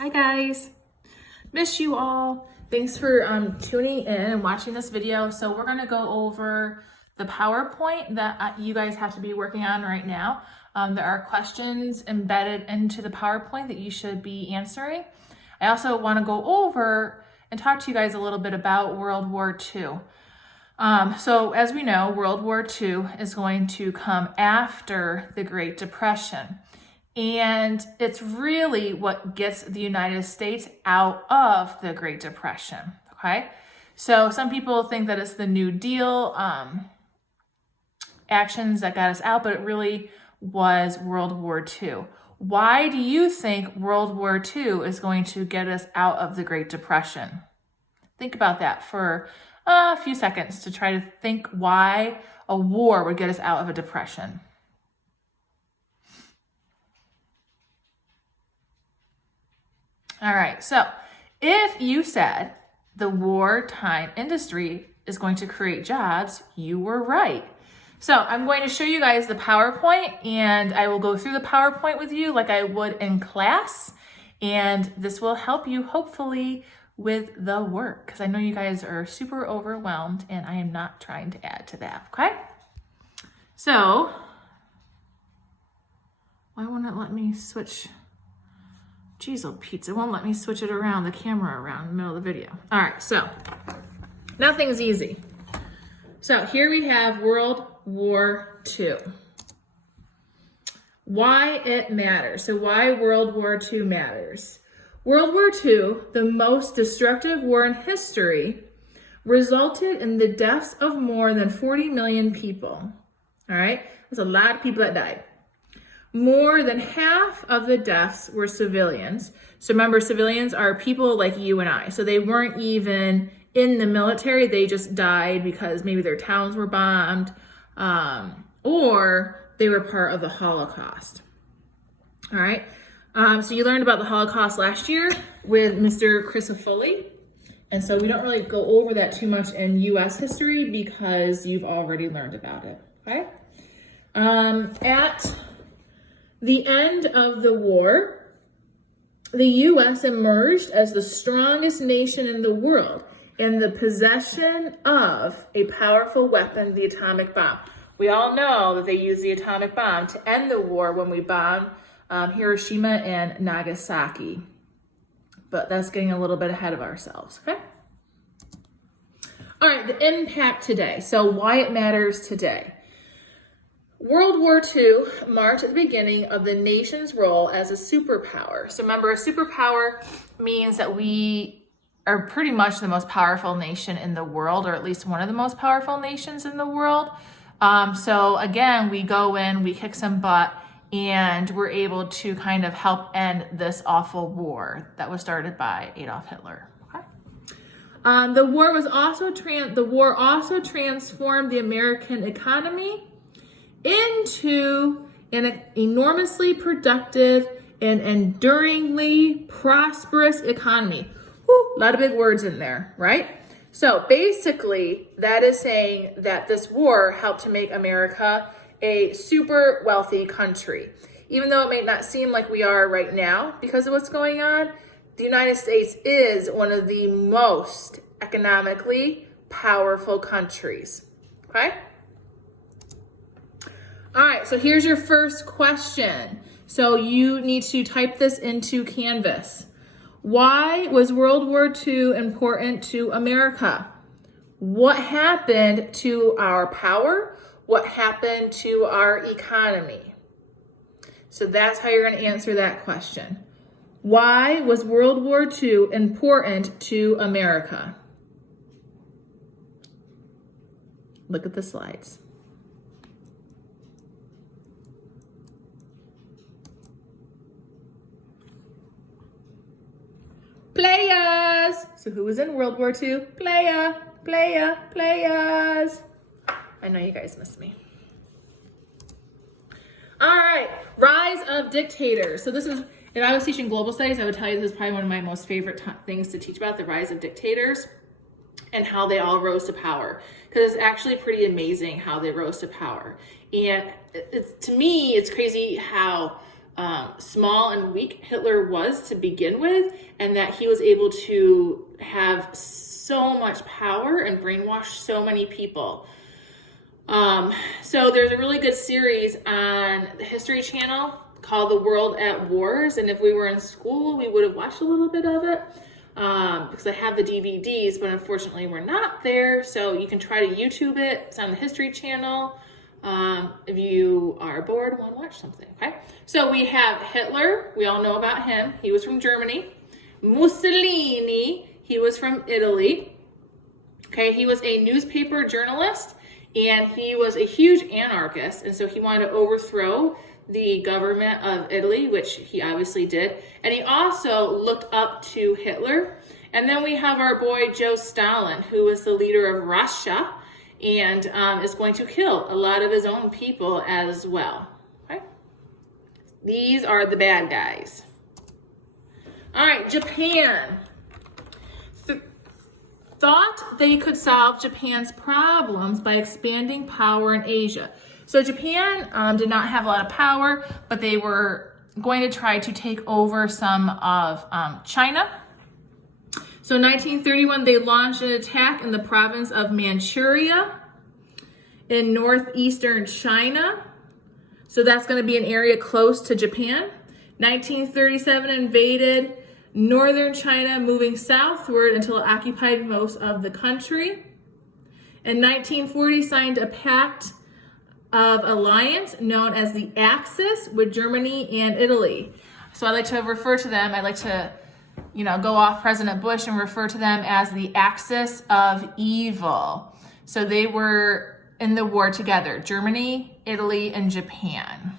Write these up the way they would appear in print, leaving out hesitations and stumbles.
Hi guys, miss you all. Thanks for tuning in and watching this video. So we're gonna go over the PowerPoint that you guys have to be working on right now. There are questions embedded into the PowerPoint that you should be answering. I also wanna go over and talk to you guys a little bit about World War II. So as we know, World War II is going to come after the Great Depression. And it's really what gets the United States out of the Great Depression, okay? So some people think that it's the New Deal actions that got us out, but it really was World War II. Why do you think World War II is going to get us out of the Great Depression? Think about that for a few seconds to try to think why a war would get us out of a depression. All right, so if you said the wartime industry is going to create jobs, you were right. So I'm going to show you guys the PowerPoint, and I will go through the PowerPoint with you like I would in class, and this will help you hopefully with the work, because I know you guys are super overwhelmed and I am not trying to add to that, okay? So, why won't it let me switch? Jeez, oh Pete, it won't let me switch it around, the camera around in the middle of the video. All right, so nothing's easy. So here we have World War II. Why it matters. So why World War II matters. World War II, the most destructive war in history, resulted in the deaths of more than 40 million people. All right, that's a lot of people that died. More than half of the deaths were civilians. So remember, civilians are people like you and I. So they weren't even in the military. They just died because maybe their towns were bombed or they were part of the Holocaust. All right. So you learned about the Holocaust last year with Mr. Crisafulli. And so we don't really go over that too much in U.S. history because you've already learned about it. Okay. At the end of the war, the U.S. emerged as the strongest nation in the world in the possession of a powerful weapon, the atomic bomb. We all know that they used the atomic bomb to end the war when we bombed Hiroshima and Nagasaki. But that's getting a little bit ahead of ourselves, okay? All right, the impact today. So why it matters today. World War II marked the beginning of the nation's role as a superpower. So remember, a superpower means that we are pretty much the most powerful nation in the world, or at least one of the most powerful nations in the world. So again, we go in, we kick some butt, and we're able to kind of help end this awful war that was started by Adolf Hitler. Okay. The war also transformed the American economy into an enormously productive and enduringly prosperous economy. Whew, a lot of big words in there, right? So basically, that is saying that this war helped to make America a super wealthy country. Even though it may not seem like we are right now because of what's going on, the United States is one of the most economically powerful countries, okay? All right, so here's your first question. So you need to type this into Canvas. Why was World War II important to America? What happened to our power? What happened to our economy? So that's how you're going to answer that question. Why was World War II important to America? Look at the slides. Players. So who was in World War II? Players. I know you guys miss me. All right, rise of dictators. So this is, if I was teaching global studies, I would tell you this is probably one of my most favorite things to teach about, the rise of dictators and how they all rose to power. Because it's actually pretty amazing how they rose to power. And to me, it's crazy how small and weak Hitler was to begin with, and that he was able to have so much power and brainwash so many people. So there's a really good series on the History Channel called The World at Wars, and if we were in school, we would have watched a little bit of it, because I have the DVDs, but unfortunately we're not there, so you can try to YouTube it. It's on the History Channel. If you are bored and want to watch something, okay? So we have Hitler. We all know about him. He was from Germany. Mussolini. He was from Italy. Okay, he was a newspaper journalist, and he was a huge anarchist, and so he wanted to overthrow the government of Italy, which he obviously did. And he also looked up to Hitler. And then we have our boy Joe Stalin, who was the leader of Russia, and is going to kill a lot of his own people as well. Okay? These are the bad guys. All right, Japan. Thought they could solve Japan's problems by expanding power in Asia. So Japan did not have a lot of power, but they were going to try to take over some of China. So in 1931, they launched an attack in the province of Manchuria in northeastern China. So that's going to be an area close to Japan. 1937, invaded northern China, moving southward until it occupied most of the country. In 1940, signed a pact of alliance known as the Axis with Germany and Italy. So I like to refer to them, I like to go off President Bush and refer to them as the axis of evil. So they were in the war together, Germany, Italy, and Japan.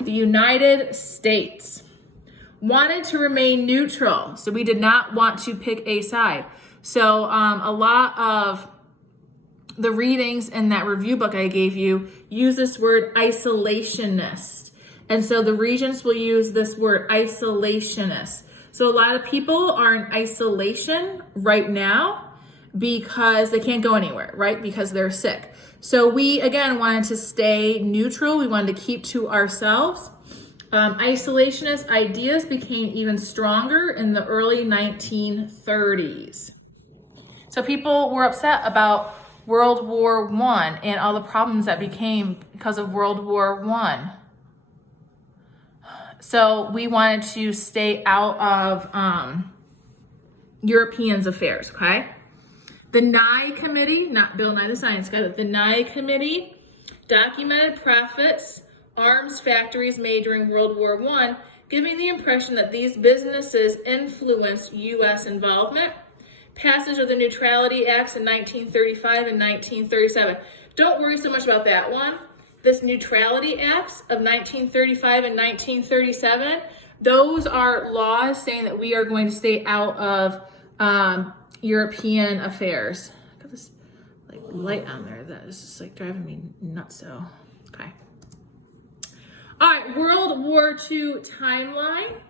The United States wanted to remain neutral, so we did not want to pick a side. So a lot of the readings in that review book I gave you use this word isolationist. And so the regents will use this word isolationist. So a lot of people are in isolation right now because they can't go anywhere, right? Because they're sick. So we, again, wanted to stay neutral. We wanted to keep to ourselves. Isolationist ideas became even stronger in the early 1930s. So people were upset about World War I and all the problems that became because of World War I. So we wanted to stay out of Europeans' affairs, okay? The Nye Committee, not Bill Nye the Science Guy, but the Nye Committee documented profits arms factories made during World War I, giving the impression that these businesses influenced U.S. involvement. Passage of the Neutrality Acts in 1935 and 1937. Don't worry so much about that one. This Neutrality Acts of 1935 and 1937, those are laws saying that we are going to stay out of European affairs. I got this light on there that is just driving me nuts. So, okay. All right, World War II timeline.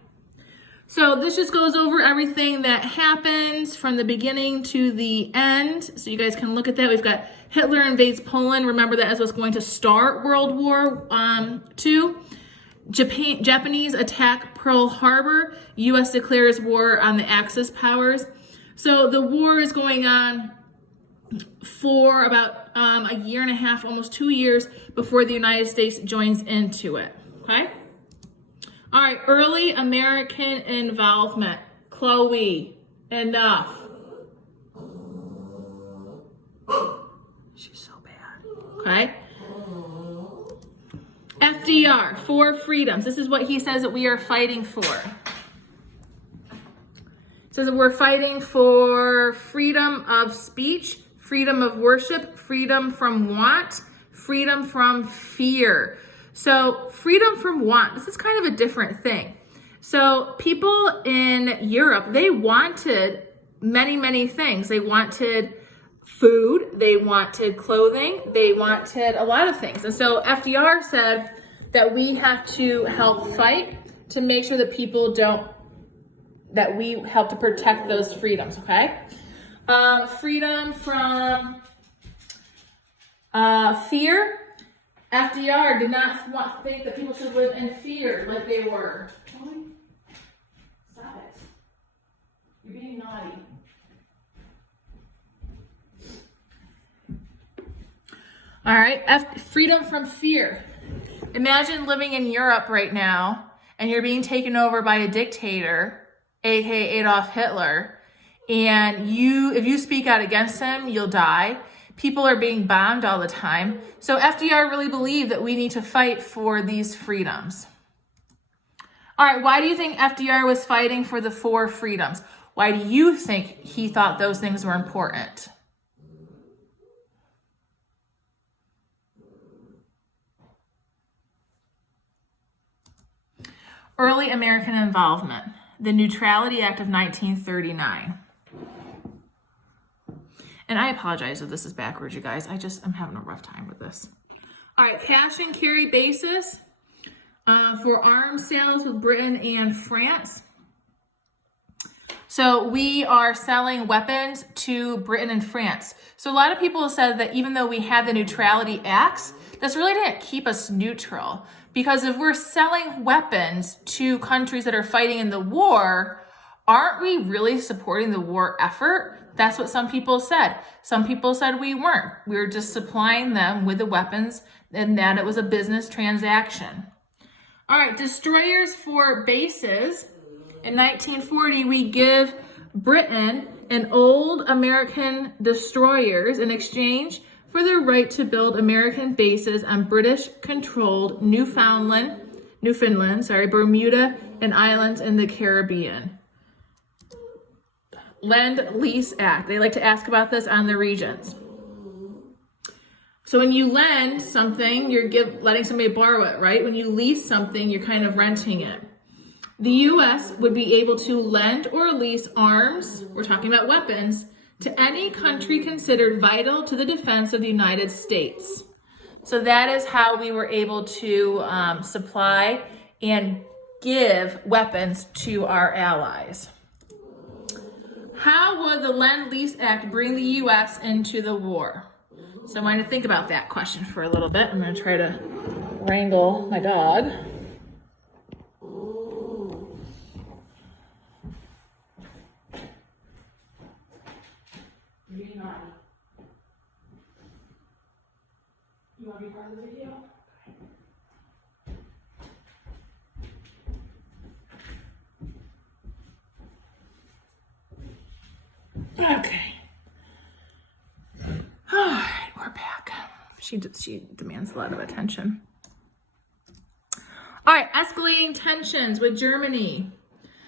So this just goes over everything that happens from the beginning to the end. So you guys can look at that. We've got Hitler invades Poland. Remember that as what's going to start World War II. Japanese attack Pearl Harbor. U.S. declares war on the Axis powers. So the war is going on for about a year and a half, almost 2 years before the United States joins into it, okay? All right, early American involvement. Chloe, enough. She's so bad, okay? FDR, four freedoms. This is what he says that we are fighting for. It says that we're fighting for freedom of speech, freedom of worship, freedom from want, freedom from fear. So freedom from want, this is kind of a different thing. So people in Europe, they wanted many, many things. They wanted food, they wanted clothing, they wanted a lot of things. And so FDR said that we have to help fight to make sure that people that we help to protect those freedoms, okay? Freedom from fear. FDR did not think that people should live in fear like they were. Chloe, stop it. You're being naughty. All right, freedom from fear. Imagine living in Europe right now and you're being taken over by a dictator, aka Adolf Hitler, and if you speak out against him, you'll die. People are being bombed all the time. So FDR really believed that we need to fight for these freedoms. All right, why do you think FDR was fighting for the 4 freedoms? Why do you think he thought those things were important? Early American involvement, the Neutrality Act of 1939. And I apologize if this is backwards, you guys. I'm having a rough time with this. All right, cash and carry basis for arms sales with Britain and France. So we are selling weapons to Britain and France. So a lot of people have said that even though we had the Neutrality Acts, this really didn't keep us neutral. Because if we're selling weapons to countries that are fighting in the war, aren't we really supporting the war effort? That's what some people said. Some people said we weren't. We were just supplying them with the weapons and that it was a business transaction. All right, destroyers for bases. In 1940, we give Britain an old American destroyers in exchange for their right to build American bases on British-controlled Newfoundland, Bermuda, and islands in the Caribbean. Lend-Lease Act. They like to ask about this on the Regents. So when you lend something, you're letting somebody borrow it, right? When you lease something, you're kind of renting it. The U.S. would be able to lend or lease arms, we're talking about weapons, to any country considered vital to the defense of the United States. So that is how we were able to supply and give weapons to our allies. How would the Lend-Lease Act bring the U.S. into the war? So I want to think about that question for a little bit. I'm going to try to wrangle my dog. You want to be part of the video? Okay. All right, we're back. She demands a lot of attention. All right, escalating tensions with Germany.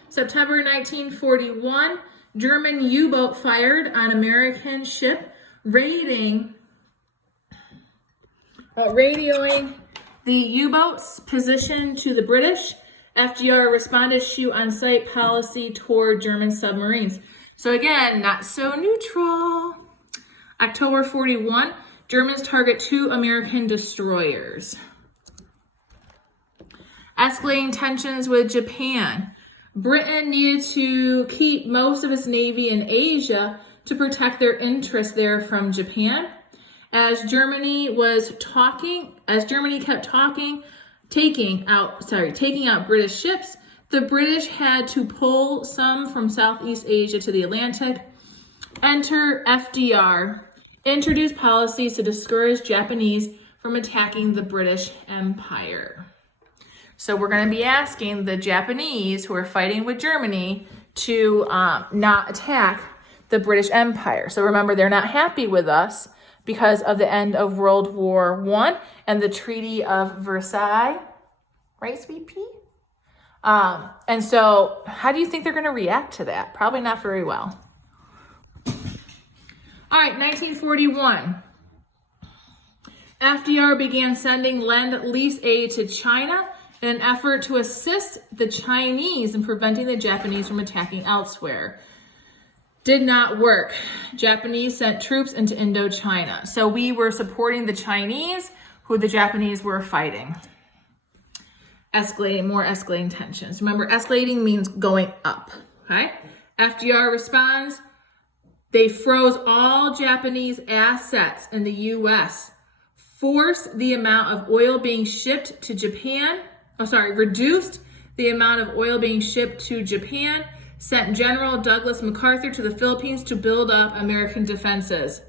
September 1941, German U-boat fired on American ship, radioing the U-boat's position to the British. FDR responded to shoot on-site policy toward German submarines. So again, not so neutral. October 41, Germans target 2 American destroyers. Escalating tensions with Japan. Britain needed to keep most of its navy in Asia to protect their interests there from Japan. As Germany kept taking out British ships, the British had to pull some from Southeast Asia to the Atlantic. Enter FDR, introduced policies to discourage Japanese from attacking the British Empire. So we're going to be asking the Japanese who are fighting with Germany to not attack the British Empire. So remember, they're not happy with us because of the end of World War I and the Treaty of Versailles. Right, Sweet Pea? And so how do you think they're going to react to that? Probably not very well. All right, 1941. FDR began sending Lend-Lease aid to China in an effort to assist the Chinese in preventing the Japanese from attacking elsewhere. Did not work. Japanese sent troops into Indochina. So we were supporting the Chinese, who the Japanese were fighting. More escalating tensions. Remember, escalating means going up, okay? FDR responds, they froze all Japanese assets in the U.S. forced the amount of oil being shipped to Japan, reduced the amount of oil being shipped to Japan, sent General Douglas MacArthur to the Philippines to build up American defenses.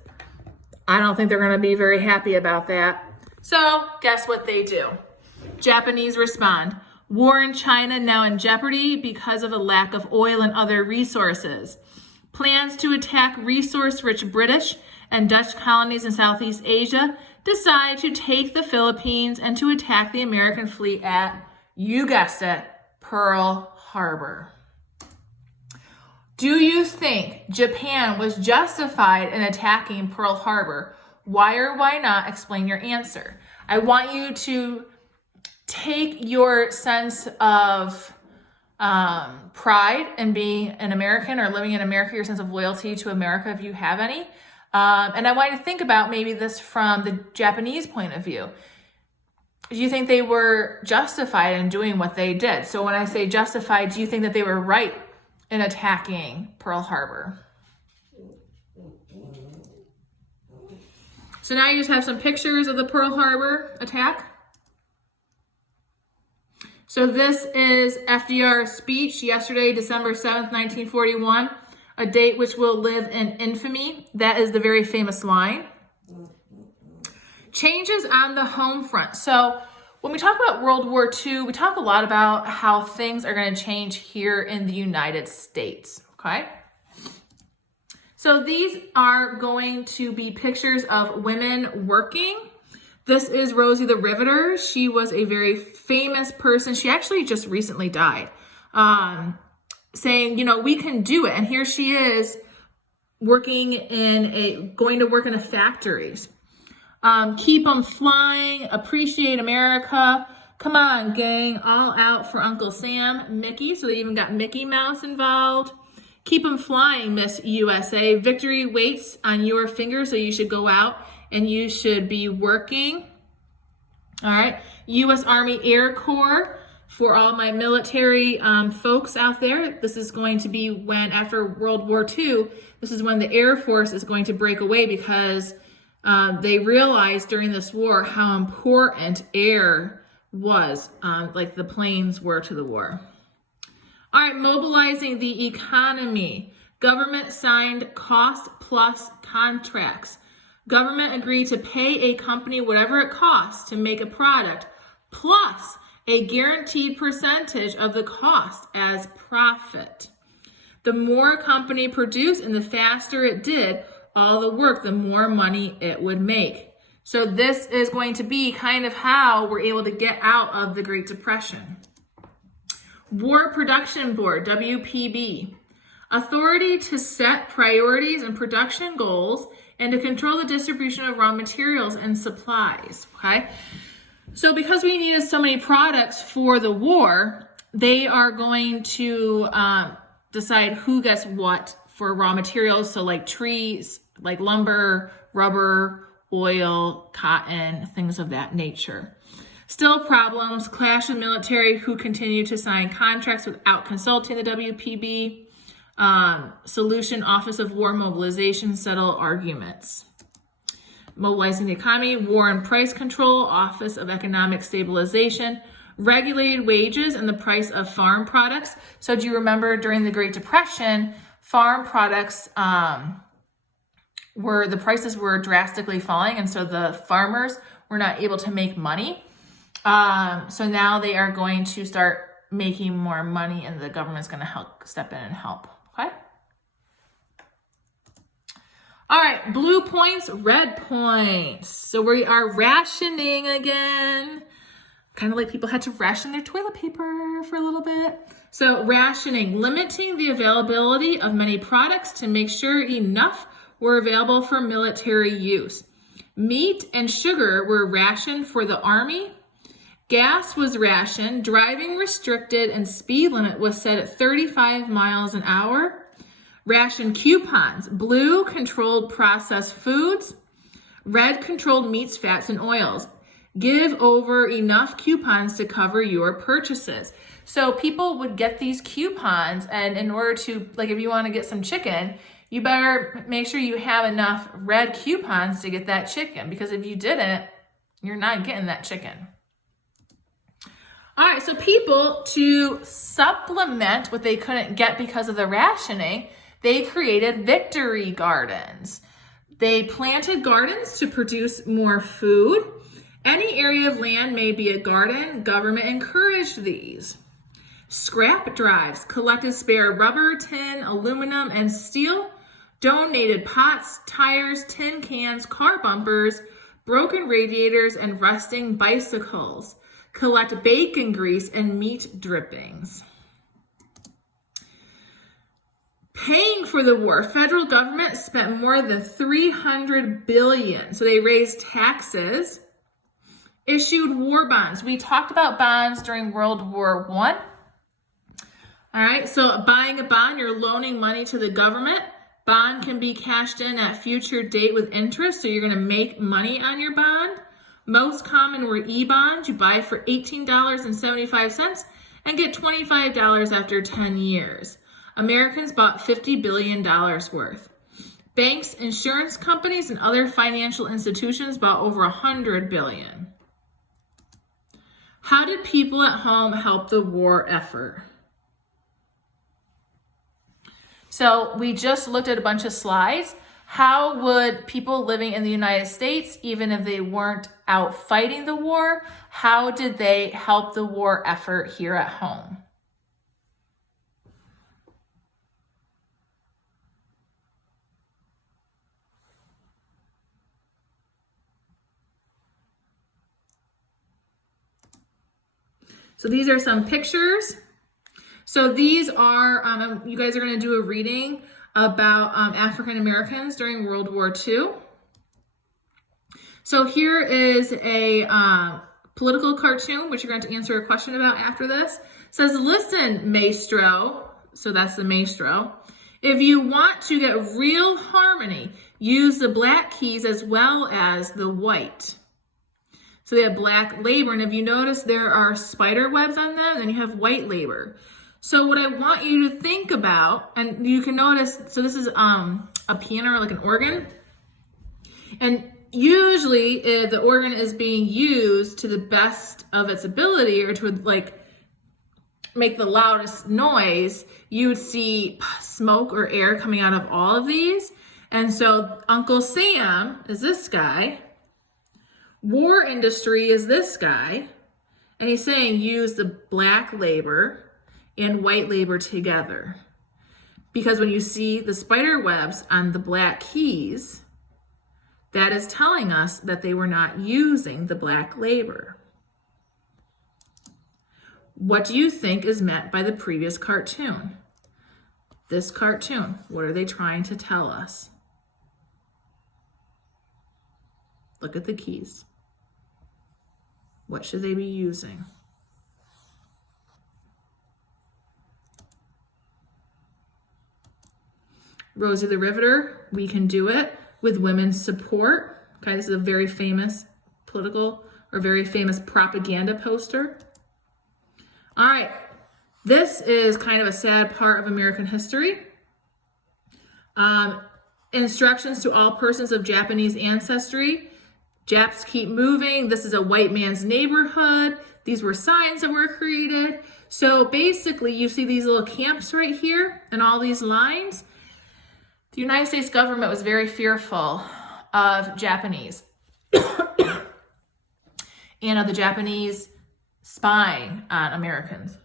I don't think they're going to be very happy about that. So guess what they do? Japanese respond. War in China now in jeopardy because of a lack of oil and other resources. Plans to attack resource-rich British and Dutch colonies in Southeast Asia decide to take the Philippines and to attack the American fleet at, you guessed it, Pearl Harbor. Do you think Japan was justified in attacking Pearl Harbor? Why or why not? Explain your answer. I want you to take your sense of pride in being an American or living in America, your sense of loyalty to America if you have any. And I want you to think about maybe this from the Japanese point of view. Do you think they were justified in doing what they did? So when I say justified, do you think that they were right in attacking Pearl Harbor? So now you just have some pictures of the Pearl Harbor attack. So this is FDR's speech yesterday, December 7th, 1941, a date which will live in infamy. That is the very famous line. Changes on the home front. So when we talk about World War II, we talk a lot about how things are going to change here in the United States, okay? So these are going to be pictures of women working. This is Rosie the Riveter. She was a very famous person. She actually just recently died, saying, you know, we can do it. And here she is going to work in the factories. Keep them flying, appreciate America. Come on, gang, all out for Uncle Sam, Mickey. So they even got Mickey Mouse involved. Keep them flying, Miss USA. Victory waits on your fingers, so you should go out and you should be working. All right, U.S. Army Air Corps. For all my military folks out there, this is going to be when, after World War II, this is when the Air Force is going to break away because they realized during this war how important air was, like the planes were to the war. All right, mobilizing the economy. Government signed cost-plus contracts. Government agreed to pay a company whatever it costs to make a product, plus a guaranteed percentage of the cost as profit. The more a company produced and the faster it did all the work, the more money it would make. So this is going to be kind of how we're able to get out of the Great Depression. War Production Board, WPB. Authority to set priorities and production goals and to control the distribution of raw materials and supplies, okay? So because we needed so many products for the war, they are going to decide who gets what for raw materials. So like trees, like lumber, rubber, oil, cotton, things of that nature. Still problems, clash with military who continue to sign contracts without consulting the WPB. Solution, Office of War Mobilization, settle arguments. Mobilizing the economy, War and Price Control, Office of Economic Stabilization, regulated wages and the price of farm products. So do you remember during the Great Depression, farm products the prices were drastically falling, and so the farmers were not able to make money. So now they are going to start making more money, and the government's going to step in and help. Okay. All right, blue points, red points. So we are rationing again. Kind of like people had to ration their toilet paper for a little bit. So rationing, limiting the availability of many products to make sure enough were available for military use. Meat and sugar were rationed for the Army. Gas was rationed, driving restricted, and speed limit was set at 35 miles an hour. Ration coupons. Blue controlled processed foods. Red controlled meats, fats, and oils. Give over enough coupons to cover your purchases. So people would get these coupons, and in order to, like if you want to get some chicken, you better make sure you have enough red coupons to get that chicken, because if you didn't, You're not getting that chicken. All right, so people, to supplement what they couldn't get because of the rationing, they created victory gardens. They planted gardens to produce more food. Any area of land may be a garden. Government encouraged these. Scrap drives collected spare rubber, tin, aluminum, and steel. Donated pots, tires, tin cans, car bumpers, broken radiators, and rusting bicycles. Collect bacon grease and meat drippings. Paying for the war, federal government spent more than $300 billion. So they raised taxes, issued war bonds. We talked about bonds during World War I. All right, so buying a bond, you're loaning money to the government. Bond can be cashed in at future date with interest, so you're going to make money on your bond. Most common were E-bonds. You buy for $18.75 and get $25 after 10 years. Americans bought $50 billion worth. Banks, insurance companies, and other financial institutions bought over $100 billion. How did people at home help the war effort? So we just looked at a bunch of slides. How would people living in the United States, even if they weren't out fighting the war, how did they help the war effort here at home? So these are some pictures. So these are, you guys are going to do a reading about African Americans during World War II. So here is a political cartoon, which you're going to answer a question about after this. It says, listen, maestro. So that's the maestro. If you want to get real harmony, use the black keys as well as the white. So they have black labor, and if you notice, there are spider webs on them, and then you have white labor. So what I want you to think about, and you can notice, so this is a piano or like an organ. And usually if the organ is being used to the best of its ability or to like make the loudest noise, you would see smoke or air coming out of all of these. And so Uncle Sam is this guy. War industry is this guy. And he's saying use the black labor and white labor together. Because when you see the spider webs on the black keys, that is telling us that they were not using the black labor. What do you think is meant by the previous cartoon? This cartoon, what are they trying to tell us? Look at the keys. What should they be using? Rosie the Riveter, we can do it with women's support. Okay, this is a very famous political or very famous propaganda poster. All right, this is kind of a sad part of American history. Instructions to all persons of Japanese ancestry. Japs keep moving. This is a white man's neighborhood. These were signs that were created. So basically, you see these little camps right here and all these lines. The United States government was very fearful of Japanese and of the Japanese spying on Americans.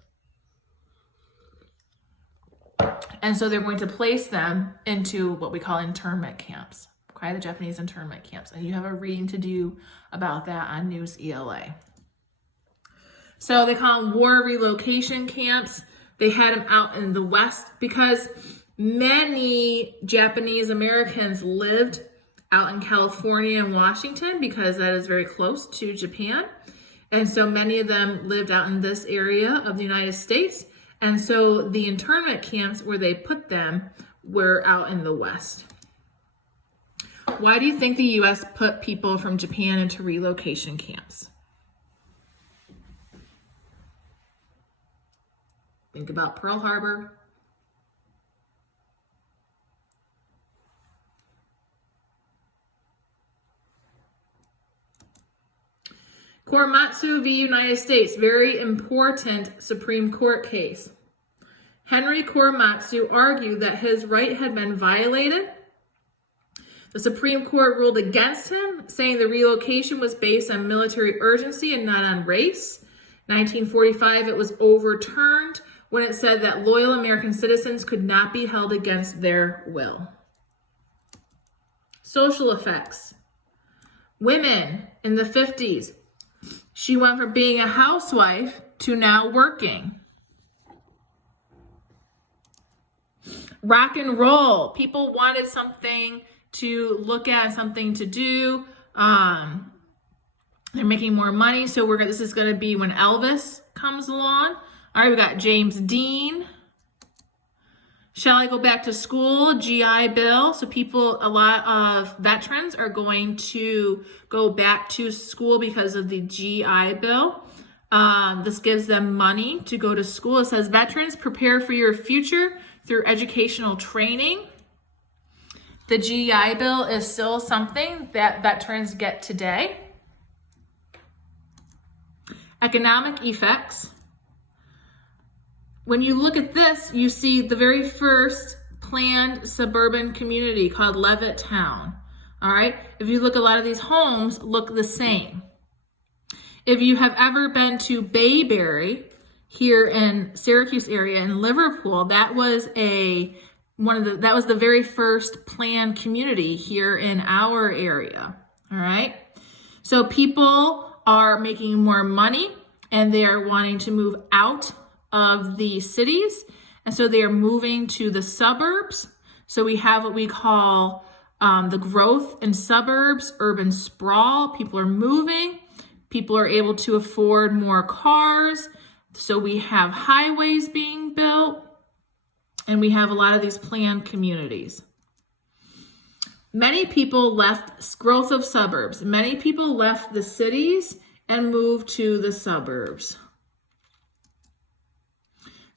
And so they're going to place them into what we call internment camps, okay? The Japanese internment camps. And you have a reading to do about that on News ELA. So they call them war relocation camps. They had them out in the West because many Japanese Americans lived out in California and Washington because that is very close to Japan. And so many of them lived out in this area of the United States. And so the internment camps where they put them were out in the West. Why do you think the U.S. put people from Japan into relocation camps? Think about Pearl Harbor. Korematsu v. United States, very important Supreme Court case. Henry Korematsu argued that his right had been violated. The Supreme Court ruled against him, saying the relocation was based on military urgency and not on race. 1945, it was overturned when it said that loyal American citizens could not be held against their will. Social effects. Women in the 50s. She went from being a housewife to now working. Rock and roll. People wanted something to look at, something to do. They're making more money, so this is going to be when Elvis comes along. All right, we got James Dean. Shall I go back to school? GI Bill. So a lot of veterans are going to go back to school because of the GI Bill. This gives them money to go to school. It says, veterans, prepare for your future through educational training. The GI Bill is still something that veterans get today. Economic effects. When you look at this, you see the very first planned suburban community called Levittown. All right. If you look, a lot of these homes look the same. If you have ever been to Bayberry here in Syracuse area in Liverpool, that was the very first planned community here in our area. All right. So people are making more money and they are wanting to move out of the cities, and so they are moving to the suburbs. So we have what we call the growth in suburbs, urban sprawl. People are moving. People are able to afford more cars. So we have highways being built, and we have a lot of these planned communities. Many people left growth of suburbs. Many people left the cities and moved to the suburbs.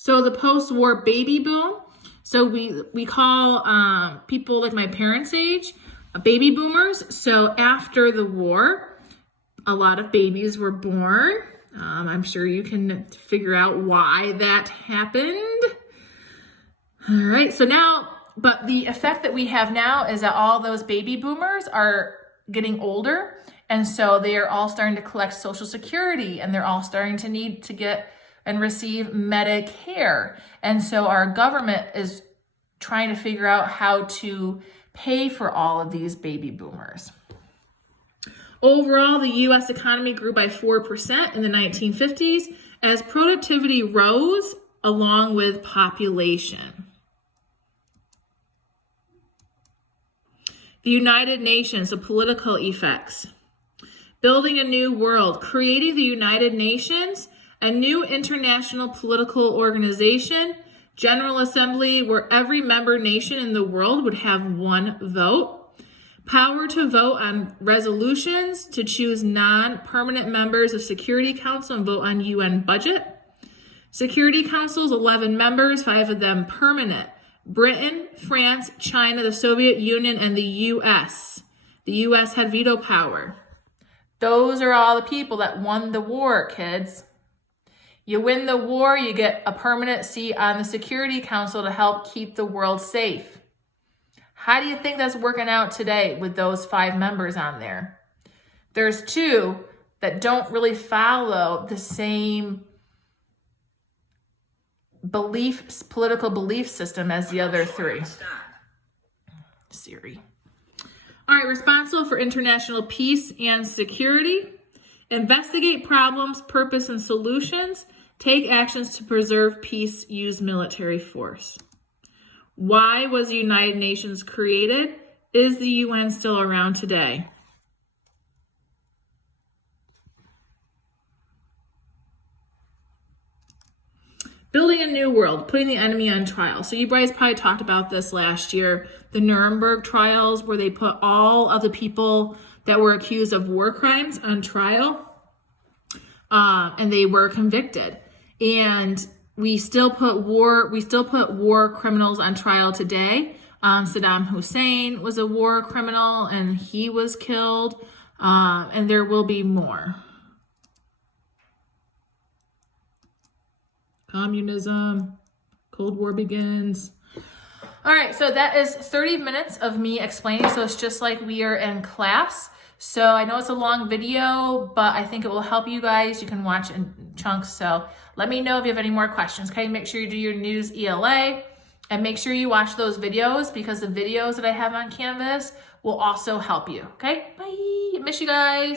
So the post-war baby boom. So we call people like my parents' age baby boomers. So after the war, a lot of babies were born. I'm sure you can figure out why that happened. All right, so now, but the effect that we have now is that all those baby boomers are getting older, and so they are all starting to collect Social Security, and they're all starting to need to get and receive Medicare. And so our government is trying to figure out how to pay for all of these baby boomers. Overall, the U.S. economy grew by 4% in the 1950s as productivity rose along with population. The United Nations, the political effects. Building a new world, creating the United Nations, a new international political organization, General Assembly, where every member nation in the world would have one vote, power to vote on resolutions, to choose non-permanent members of Security Council and vote on UN budget. Security Council's 11 members, 5 of them permanent. Britain, France, China, the Soviet Union, and the U.S. The U.S. had veto power. Those are all the people that won the war, kids. You win the war, you get a permanent seat on the Security Council to help keep the world safe. How do you think that's working out today with those 5 members on there? There's 2 that don't really follow the same political belief system as the other 3. Siri. All right, responsible for international peace and security. Investigate problems, purpose, and solutions. Take actions to preserve peace. Use military force. Why was the United Nations created? Is the UN still around today? Building a new world, putting the enemy on trial. So you guys probably talked about this last year, the Nuremberg trials, where they put all of the people that were accused of war crimes on trial, and they were convicted. And we still put war criminals on trial today. Saddam Hussein was a war criminal and he was killed, and there will be more. Communism, Cold War begins. All right, so that is 30 minutes of me explaining. So it's just like we are in class. So I know it's a long video, but I think it will help you guys. You can watch in chunks. So let me know if you have any more questions, okay? Make sure you do your news ELA and make sure you watch those videos because the videos that I have on Canvas will also help you, okay? Bye, miss you guys.